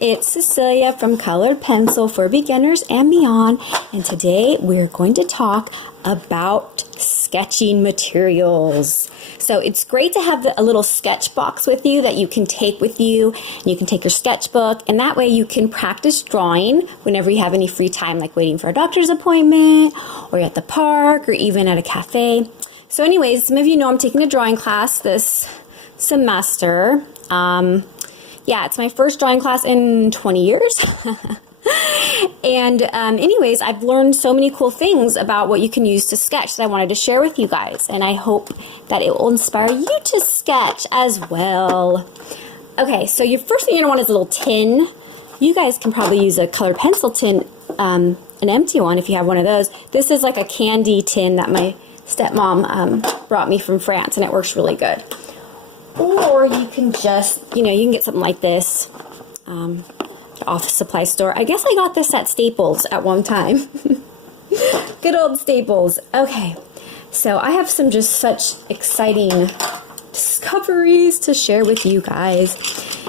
it's Cecilia from Colored Pencil for Beginners and Beyond, and today we're going to talk about sketching materials. So it's great to have a little sketch box with you that you can take with you, and you can take your sketchbook, and that way you can practice drawing whenever you have any free time, like waiting for a doctor's appointment, or you're at the park, or even at a cafe. So anyways, some of you know I'm taking a drawing class this semester. Yeah, it's my first drawing class in 20 years. And anyways, I've learned so many cool things about what you can use to sketch that I wanted to share with you guys. And I hope that it will inspire you to sketch as well. Okay, so your first thing you're going to want is a little tin. You guys can probably use a colored pencil tin, an empty one if you have one of those. This is like a candy tin that my stepmom brought me from France, and it works really good. Or you can just, you can get something like this off the supply store. I guess I got this at Staples at one time. Good old Staples. Okay, so I have some just such exciting discoveries to share with you guys.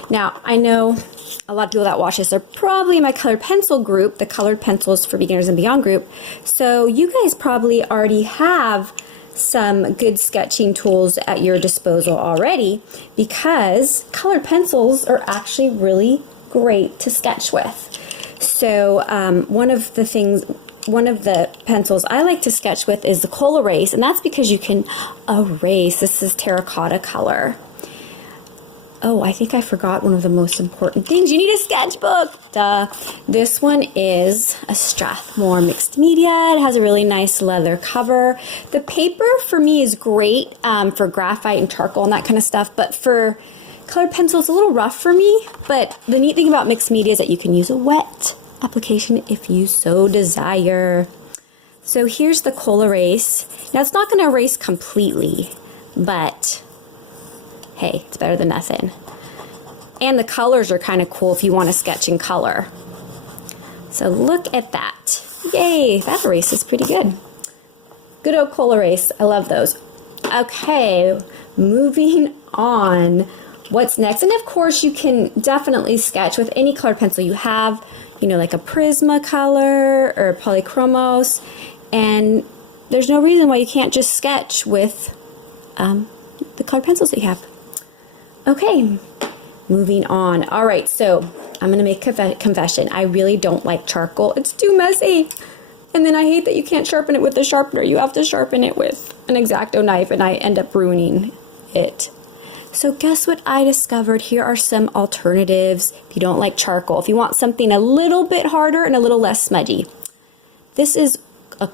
Now, I know a lot of people that watch this are probably in my colored pencil group, the Colored Pencils for Beginners and Beyond group. So you guys probably already have some good sketching tools at your disposal already, because colored pencils are actually really great to sketch with. So one of the pencils I like to sketch with is the Colerase, and that's because you can erase. This is terracotta color. Oh, I think I forgot one of the most important things. You need a sketchbook. Duh. This one is a Strathmore mixed media. It has a really nice leather cover. The paper for me is great for graphite and charcoal and that kind of stuff, but for colored pencil, it's a little rough for me. But the neat thing about mixed media is that you can use a wet application if you so desire. So here's the Colerase. Now, it's not going to erase completely, but hey, it's better than nothing. And the colors are kind of cool if you want to sketch in color. So look at that. Yay, that erases pretty good. Good old Colerase. I love those. Okay, moving on. What's next? And of course, you can definitely sketch with any colored pencil you have, like a Prismacolor or Polychromos. And there's no reason why you can't just sketch with the colored pencils that you have. Okay, moving on. All right, so I'm going to make a confession. I really don't like charcoal. It's too messy. And then I hate that you can't sharpen it with a sharpener. You have to sharpen it with an X-Acto knife, and I end up ruining it. So guess what I discovered? Here are some alternatives if you don't like charcoal. If you want something a little bit harder and a little less smudgy. This is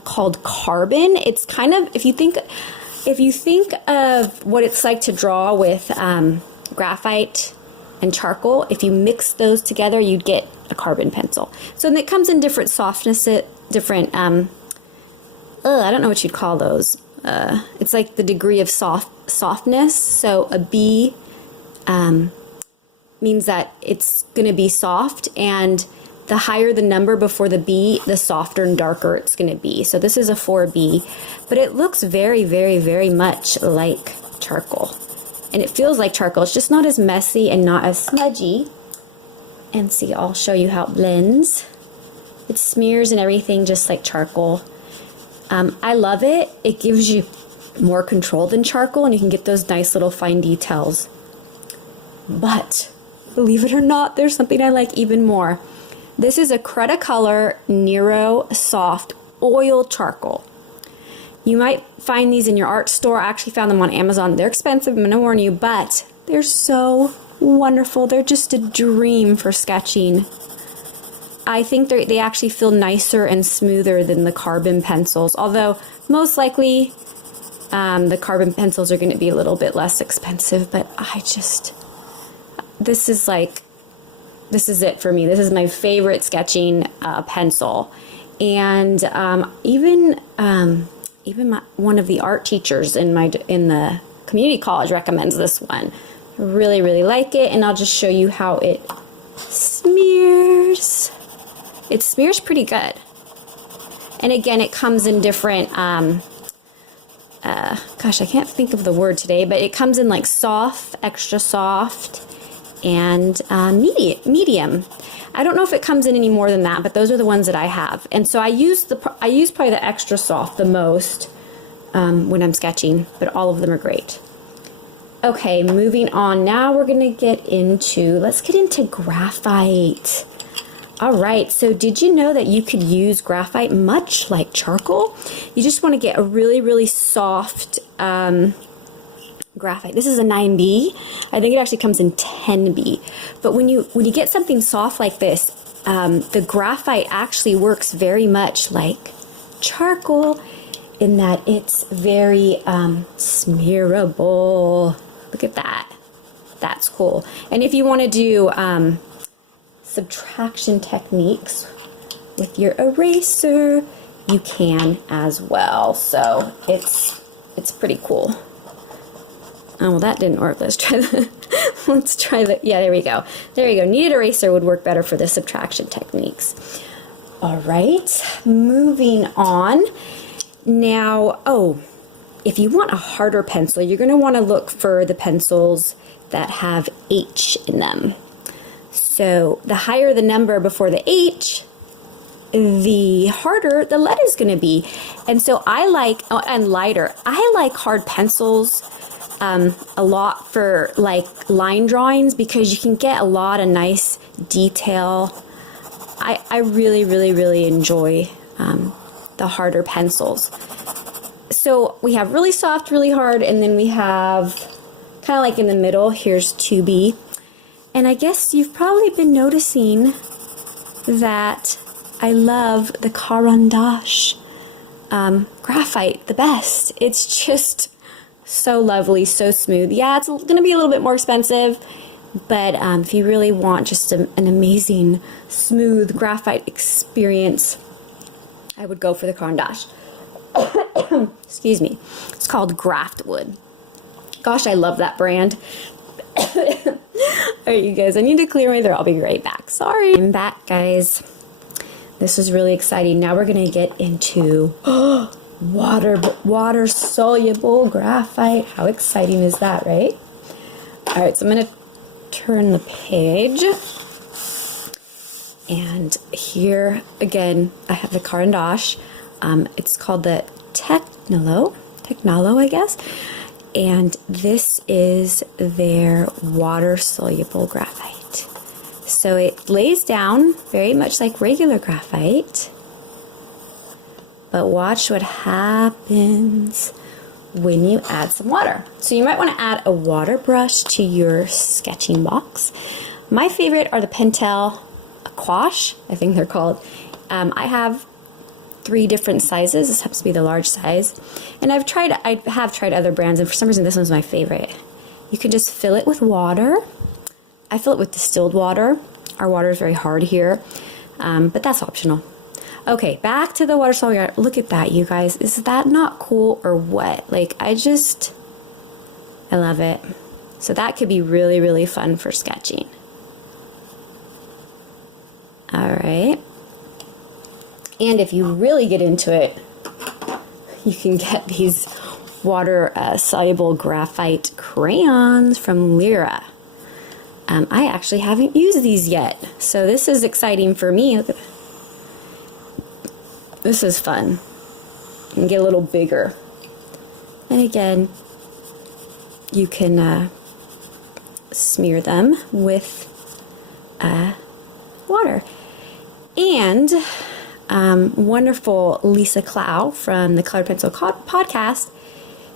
called Carbon. It's kind of, if you think of what it's like to draw with graphite and charcoal, if you mix those together, you'd get a carbon pencil. So it comes in different softness, different, I don't know what you'd call those. It's like the degree of softness. So a B means that it's going to be soft, and the higher the number before the B, the softer and darker it's going to be. So this is a 4B, but it looks very, very, very much like charcoal. And it feels like charcoal. It's just not as messy and not as smudgy. And see, I'll show you how it blends. It smears and everything just like charcoal. I love it. It gives you more control than charcoal, and you can get those nice little fine details. But believe it or not, there's something I like even more. This is a Cretacolor Nero Soft Oil Charcoal. You might find these in your art store. I actually found them on Amazon. They're expensive, I'm going to warn you, but they're so wonderful. They're just a dream for sketching. I think they actually feel nicer and smoother than the carbon pencils, although most likely the carbon pencils are going to be a little bit less expensive, but this is it for me. This is my favorite sketching pencil. And even one of the art teachers in the community college recommends this one. I really, really like it, and I'll just show you how it smears. It smears pretty good. And again, it comes in different, gosh, I can't think of the word today, but it comes in like soft, extra soft, and medium. I don't know if it comes in any more than that, but those are the ones that I have. And so I use probably the extra soft the most when I'm sketching, but all of them are great. Okay, moving on. Now we're gonna let's get into graphite. All right, so did you know that you could use graphite much like charcoal? You just want to get a really, really soft graphite. This is a 9B. I think it actually comes in 10B. But when you get something soft like this, the graphite actually works very much like charcoal in that it's very smearable. Look at that. That's cool. And if you want to do subtraction techniques with your eraser, you can as well. So it's pretty cool. Oh, well, that didn't work. Let's try the yeah, there we go. There you go. Kneaded eraser would work better for the subtraction techniques. All right, moving on. Now, if you want a harder pencil, you're going to want to look for the pencils that have H in them. So the higher the number before the H, the harder the lead is going to be. And so and lighter. I like hard pencils a lot for like line drawings because you can get a lot of nice detail. I really, really, really enjoy the harder pencils. So we have really soft, really hard, and then we have kind of like in the middle, here's 2B. And I guess you've probably been noticing that I love the Caran graphite the best. It's just so lovely, so smooth. Yeah, it's going to be a little bit more expensive, but if you really want just an amazing, smooth graphite experience, I would go for the Caran. Excuse me. It's called Graftwood. Gosh, I love that brand. Alright, you guys, I need to clear my throat. I'll be right back. Sorry. I'm back, guys. This is really exciting. Now we're going to get into water-soluble graphite. How exciting is that, right? Alright, so I'm going to turn the page. And here, again, I have the Caran. It's called the Technolo, I guess. And this is their water-soluble graphite. So it lays down very much like regular graphite. But watch what happens when you add some water. So you might want to add a water brush to your sketching box. My favorite are the Pental Aquash, I think they're called. I have 3 different sizes. This happens to be the large size. And I have tried other brands, and for some reason this one's my favorite. You can just fill it with water. I fill it with distilled water. Our water is very hard here, but that's optional. Okay, back to the water-soluble. Look at that, you guys. Is that not cool or what? Like, I love it. So that could be really, really fun for sketching. All right. And if you really get into it, you can get these water-soluble graphite crayons from Lyra. I actually haven't used these yet, so this is exciting for me. Look at this is fun. You can get a little bigger. And again, you can smear them with water. And wonderful Lisa Clow from the Colored Pencil podcast,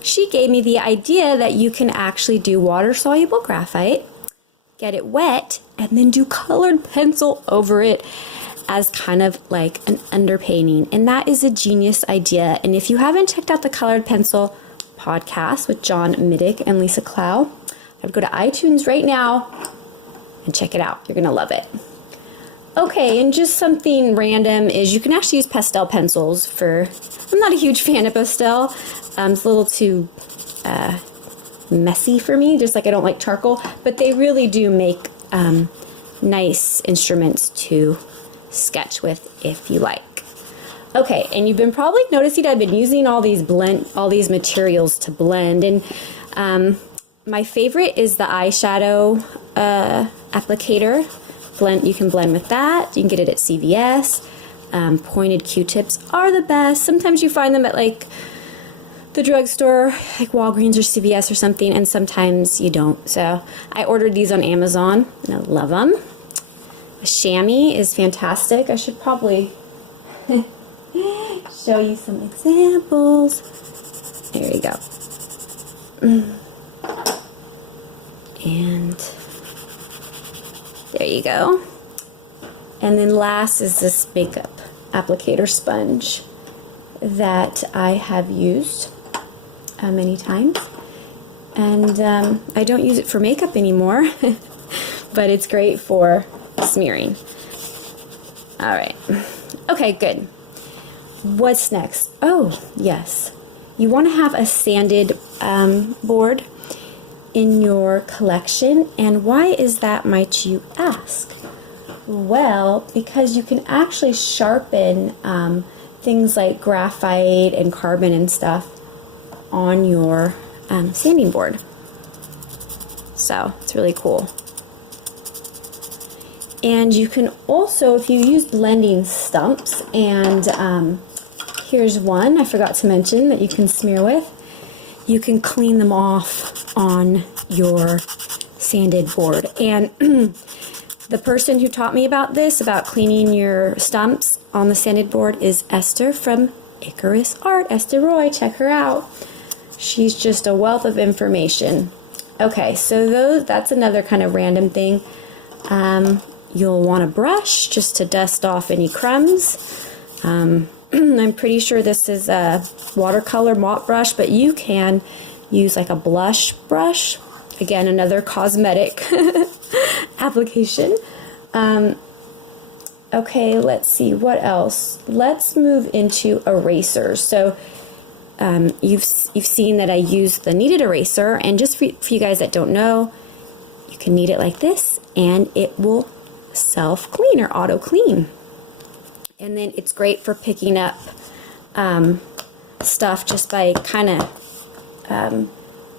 she gave me the idea that you can actually do water-soluble graphite, get it wet, and then do colored pencil over it as kind of like an underpainting. And that is a genius idea. And if you haven't checked out the Colored Pencil podcast with John Middick and Lisa Clow, I would go to iTunes right now and check it out. You're going to love it. Okay, and just something random is you can actually use pastel pencils for, I'm not a huge fan of pastel. It's a little too messy for me, just like I don't like charcoal, but they really do make nice instruments to sketch with if you like. Okay, and you've been probably noticing I've been using all these materials to blend, and my favorite is the eyeshadow applicator. You can blend with that. You can get it at CVS. Pointed Q-tips are the best. Sometimes you find them at like the drugstore, like Walgreens or CVS or something, and sometimes you don't. So I ordered these on Amazon, and I love them. The chamois is fantastic. I should probably show you some examples. There you go. And there you go. And then last is this makeup applicator sponge that I have used many times. And I don't use it for makeup anymore, but it's great for smearing. All right. Okay, good. What's next? Oh, yes. You want to have a sanded board in your collection. And why is that, might you ask? Well, because you can actually sharpen things like graphite and carbon and stuff on your sanding board. So it's really cool. And you can also, if you use blending stumps, and here's one I forgot to mention that you can smear with, you can clean them off on your sanded board. And the person who taught me about this, about cleaning your stumps on the sanded board, is Esther from Icarus Art. Esther Roy, check her out. She's just a wealth of information. Okay, so that's another kind of random thing. You'll want a brush just to dust off any crumbs. I'm pretty sure this is a watercolor mop brush, but you can use like a blush brush. Again, another cosmetic application. Okay, let's see, what else? Let's move into erasers. So you've seen that I use the kneaded eraser, and just for you guys that don't know, you can knead it like this and it will self-clean or auto-clean. And then it's great for picking up stuff just by kind of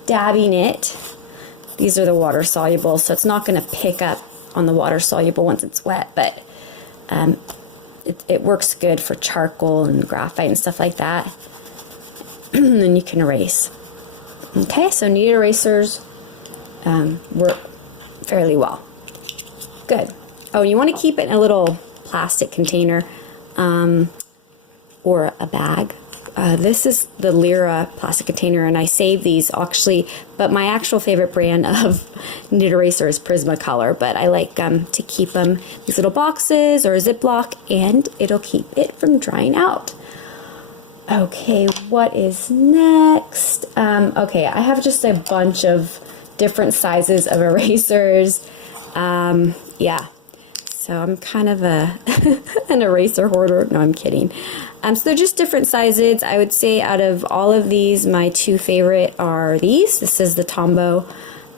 dabbing it. These are the water-soluble, so it's not going to pick up on the water-soluble once it's wet, but it works good for charcoal and graphite and stuff like that. And then you can erase. Okay, so kneaded erasers work fairly well. Good. Oh, and you want to keep it in a little plastic container or a bag. This is the Lyra plastic container, and I save these actually, but my actual favorite brand of kneaded eraser is Prismacolor, but I like to keep them these little boxes or a Ziploc, and it'll keep it from drying out. Okay, what is next? Okay, I have just a bunch of different sizes of erasers. Yeah, so I'm kind of an eraser hoarder. No, I'm kidding. So they're just different sizes. I would say out of all of these, my two favorite are these. This is the Tombow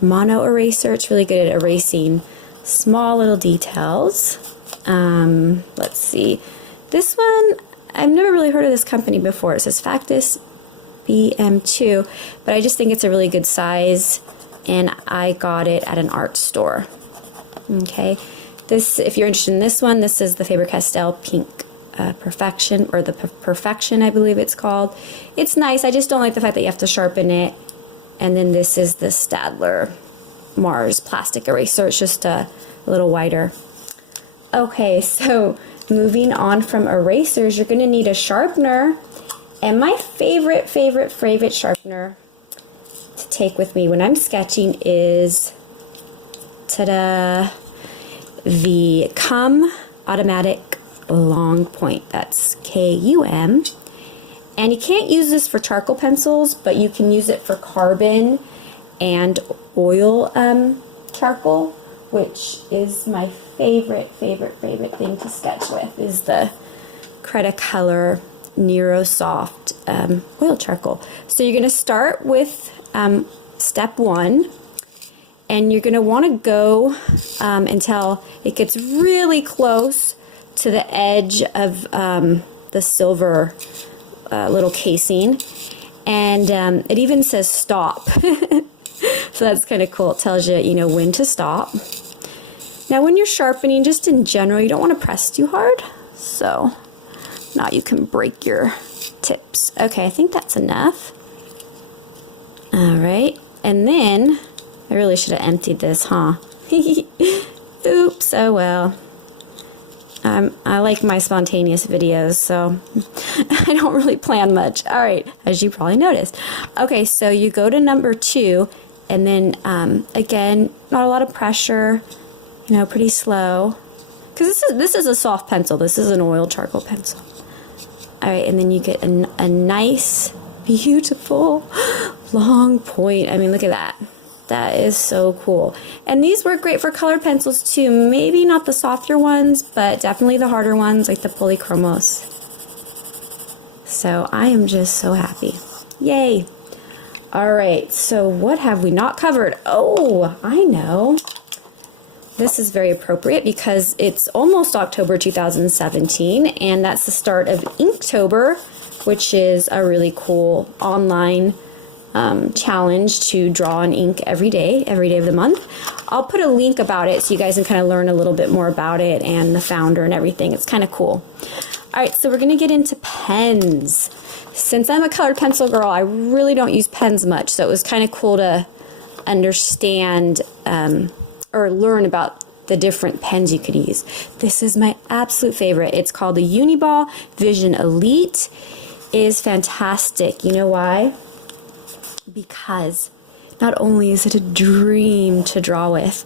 Mono Eraser. It's really good at erasing small little details. Let's see. This one, I've never really heard of this company before. It says Factis BM2, but I just think it's a really good size, and I got it at an art store. Okay, this, if you're interested in this one, this is the Faber-Castel Pink Perfection, or the Perfection, I believe it's called. It's nice. I just don't like the fact that you have to sharpen it. And then this is the Staedtler Mars plastic eraser. It's just a little wider. Okay, so moving on from erasers, you're going to need a sharpener. And my favorite sharpener to take with me when I'm sketching is, ta-da, the CUM Automatic Long Point. That's KUM. And you can't use this for charcoal pencils, but you can use it for carbon and oil charcoal, which is my favorite thing to sketch with, is the Cretacolor Nero Soft oil charcoal. So you're going to start with step 1, and you're going to want to go until it gets really close to the edge of the silver little casing, and it even says stop. So that's kind of cool. It tells you, you know, when to stop. Now when you're sharpening, just in general, you don't want to press too hard. So now you can break your tips. Okay, I think that's enough. All right, and then I really should have emptied this, huh? Oops, oh well. I like my spontaneous videos, so I don't really plan much. All right, as you probably noticed. Okay, so you go to number 2, and then again, not a lot of pressure, you know, pretty slow. Because this is a soft pencil. This is an oil charcoal pencil. All right, and then you get a nice, beautiful, long point. I mean, look at that. That is so cool. And these work great for colored pencils too. Maybe not the softer ones, but definitely the harder ones like the polychromos. So I am just so happy. Yay. All right, so what have we not covered? Oh, I know. This is very appropriate because it's almost October 2017, and that's the start of Inktober, which is a really cool online challenge to draw and ink every day of the month. I'll put a link about it so you guys can kind of learn a little bit more about it and the founder and everything. It's kind of cool. All right, so we're going to get into pens. Since I'm a colored pencil girl, I really don't use pens much, so it was kind of cool to understand or learn about the different pens you could use. This is my absolute favorite. It's called the Uniball Vision Elite. It is fantastic. You know why? Because not only is it a dream to draw with,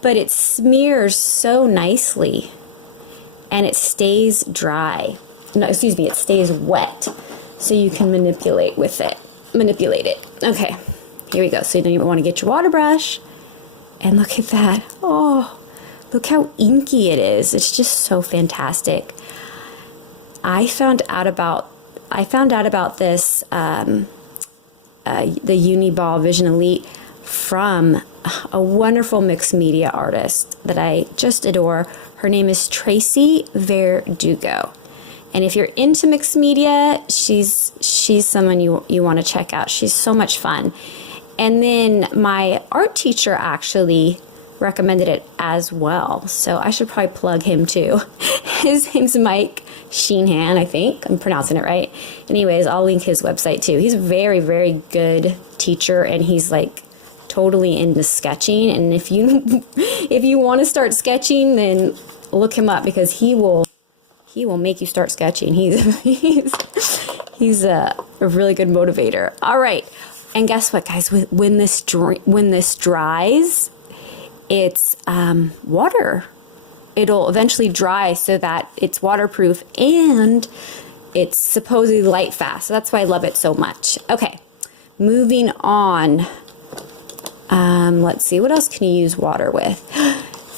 but it smears so nicely and it stays dry. No, excuse me, it stays wet, so you can manipulate it. Okay, here we go. So then you want to get your water brush, and look at that. Oh, look how inky it is. It's just so fantastic. I found out about this the Uniball Vision Elite from a wonderful mixed media artist that I just adore. Her name is Tracy Verdugo. And if you're into mixed media, she's someone you want to check out. She's so much fun. And then my art teacher actually recommended it as well. So I should probably plug him too. His name's Mike Sheenhan, I think. I'm pronouncing it right. Anyways, I'll link his website too. He's a very, very good teacher, and he's like totally into sketching. And if you want to start sketching, then look him up because he will make you start sketching. He's a really good motivator. All right. And guess what, guys? When this dries, it's water. It'll eventually dry so that it's waterproof and it's supposedly light fast. So that's why I love it so much. Okay, moving on. Let's see, what else can you use water with?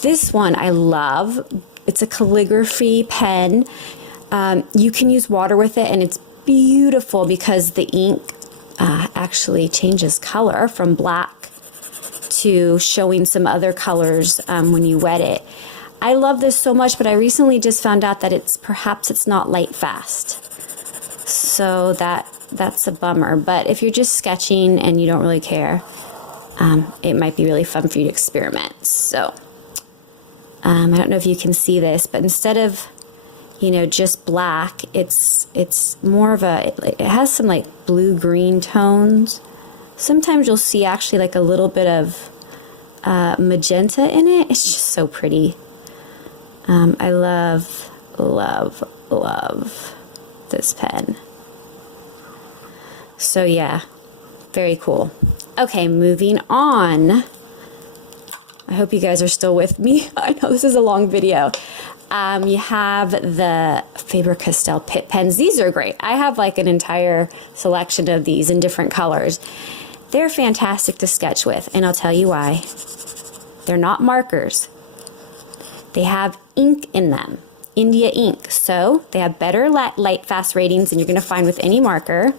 This one I love. It's a calligraphy pen. You can use water with it, and it's beautiful because the ink actually changes color from black to showing some other colors when you wet it. I love this so much, but I recently just found out that perhaps it's not light fast. So that's a bummer. But if you're just sketching and you don't really care, it might be really fun for you to experiment. So I don't know if you can see this, but instead of just black, it's more of it has some like blue-green tones. Sometimes you'll see actually like a little bit of magenta in it. It's just so pretty. I love, love, love this pen. So yeah, very cool. Okay, moving on. I hope you guys are still with me. I know this is a long video. You have the Faber-Castel PITT pens. These are great. I have like an entire selection of these in different colors. They're fantastic to sketch with, and I'll tell you why. They're not markers. They have ink in them, India ink. So they have better light fast ratings than you're going to find with any marker.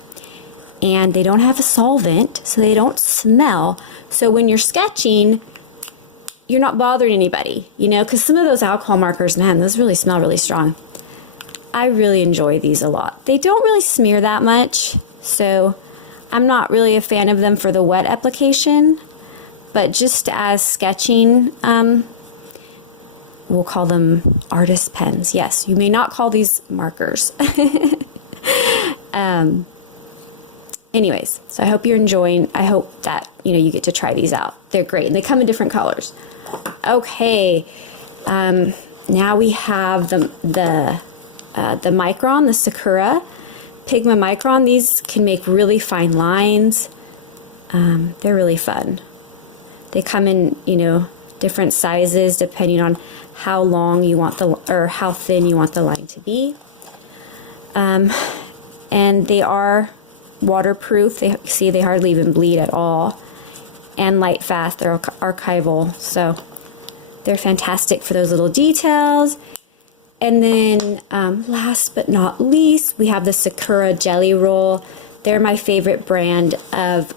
And they don't have a solvent, so they don't smell. So when you're sketching, you're not bothering anybody, because some of those alcohol markers, man, those really smell really strong. I really enjoy these a lot. They don't really smear that much, so I'm not really a fan of them for the wet application, but just as sketching, we'll call them artist pens. Yes, you may not call these markers. Anyways, so I hope you're enjoying. I hope that, you know, you get to try these out. They're great, and they come in different colors. Okay, now we have the Micron, the Sakura Pigma Micron. These can make really fine lines. They're really fun. They come in, you know, different sizes depending on how long you want or how thin you want the line to be. And they are waterproof. They hardly even bleed at all, and light fast. They're archival, so they're fantastic for those little details. And then last but not least, we have the Sakura Jelly Roll. They're my favorite brand of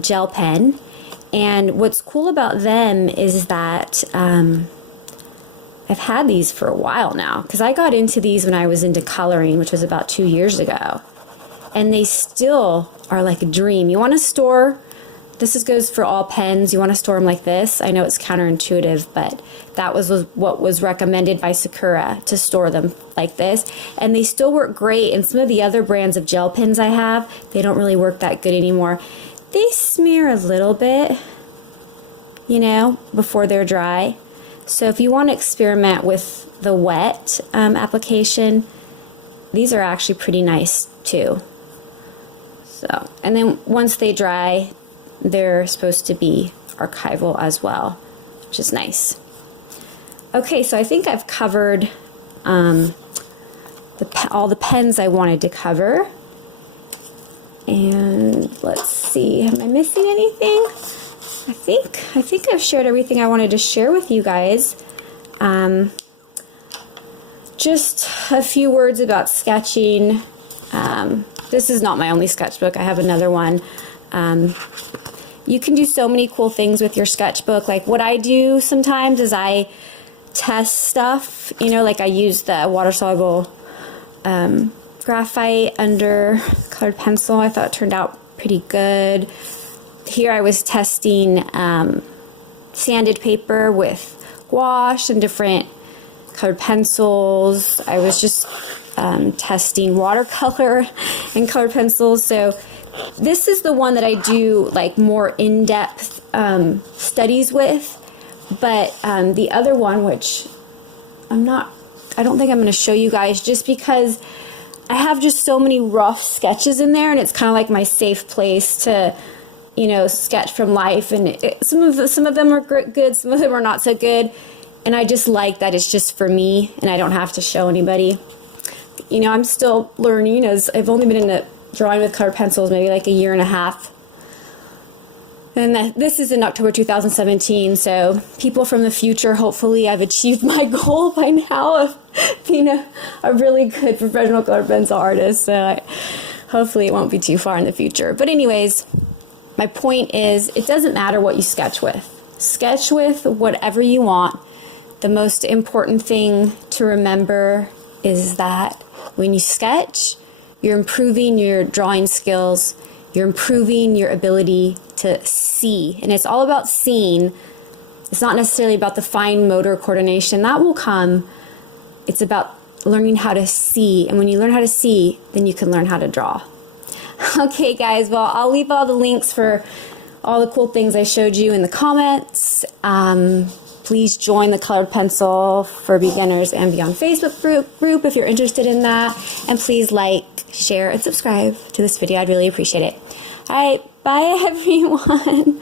gel pen, and what's cool about them is that I've had these for a while now, because I got into these when I was into coloring, which was about 2 years ago, and they still are like a dream. You want to store, this goes for all pens, you want to store them like this. I know it's counterintuitive, but that was what was recommended by Sakura, to store them like this, and they still work great. And some of the other brands of gel pens I have, they don't really work that good anymore. They smear a little bit, you know, before they're dry. So if you want to experiment with the wet application, these are actually pretty nice too. So, and then once they dry, they're supposed to be archival as well, which is nice. Okay, so I think I've covered all the pens I wanted to cover. And let's see, am I missing anything? I think I've shared everything I wanted to share with you guys. Just a few words about sketching. This is not my only sketchbook. I have another one. You can do so many cool things with your sketchbook. Like what I do sometimes is I test stuff. You know, like I use the water-soluble graphite under colored pencil. I thought it turned out pretty good. Here I was testing sanded paper with gouache and different colored pencils. I was just testing watercolor and colored pencils. So this is the one that I do like more in-depth studies with. But the other one, which I don't think I'm going to show you guys, just because I have just so many rough sketches in there, and it's kind of like my safe place to, you know, sketch from life. And some of them are good, some of them are not so good, and I just like that it's just for me and I don't have to show anybody. You know, I'm still learning, as I've only been into drawing with colored pencils maybe like a year and a half, and this is in October 2017. So people from the future, hopefully I've achieved my goal by now of being a really good professional colored pencil artist. So hopefully it won't be too far in the future. But anyways, my point is, it doesn't matter what you sketch with. Sketch with whatever you want. The most important thing to remember is that when you sketch, you're improving your drawing skills, you're improving your ability to see. And it's all about seeing. It's not necessarily about the fine motor coordination. That will come. It's about learning how to see. And when you learn how to see, then you can learn how to draw. Okay, guys, well, I'll leave all the links for all the cool things I showed you in the comments. Please join the Colored Pencil for Beginners and Beyond Facebook group if you're interested in that. And please like, share, and subscribe to this video. I'd really appreciate it. All right, bye, everyone.